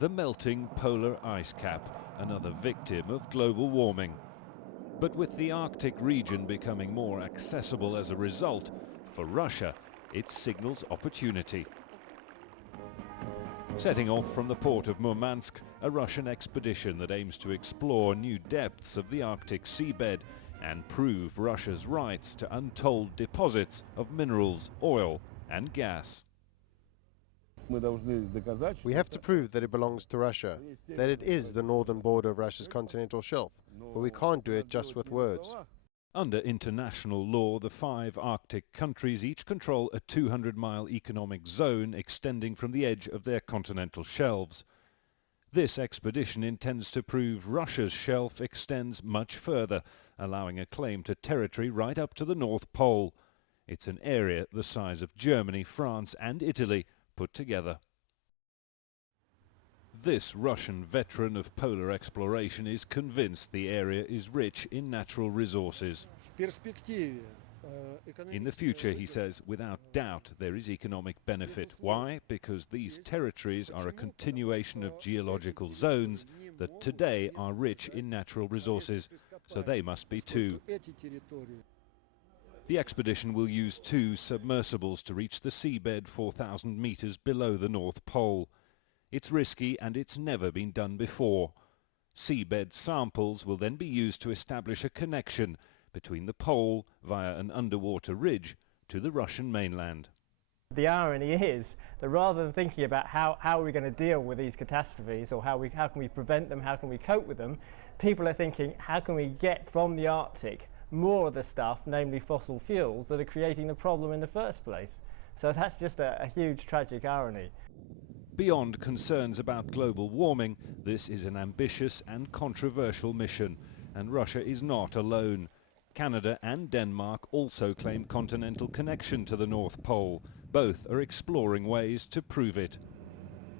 The melting polar ice cap, another victim of global warming. But with the Arctic region becoming more accessible as a result, for Russia, it signals opportunity. Setting off from the port of Murmansk, a Russian expedition that aims to explore new depths of the Arctic seabed and prove Russia's rights to untold deposits of minerals, oil and gas. We have to prove that it belongs to Russia, that it is the northern border of Russia's continental shelf, but we can't do it just with words. Under international law, the 5 Arctic countries each control a 200-mile economic zone extending from the edge of their continental shelves. This expedition intends to prove Russia's shelf extends much further, allowing a claim to territory right up to the North Pole. It's an area the size of Germany, France and Italy put together. This Russian veteran of polar exploration is convinced the area is rich in natural resources. In the future, he says, without doubt there is economic benefit. Why? Because these territories are a continuation of geological zones that today are rich in natural resources, so they must be too. The expedition will use 2 submersibles to reach the seabed 4,000 meters below the North Pole. It's risky and it's never been done before. Seabed samples will then be used to establish a connection between the pole via an underwater ridge to the Russian mainland. The irony is that rather than thinking about how are we going to deal with these catastrophes, or how can we prevent them, how can we cope with them, people are thinking how can we get from the Arctic more of the stuff, namely fossil fuels, that are creating the problem in the first place. So that's just a huge tragic irony. Beyond concerns about global warming, this is an ambitious and controversial mission, and Russia is not alone. Canada and Denmark also claim continental connection to the North Pole. Both are exploring ways to prove it.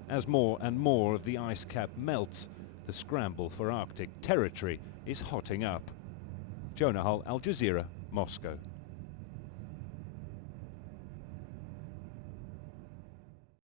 As more and more of the ice cap melts, the scramble for Arctic territory is hotting up. Jonah, Al Jazeera, Moscow.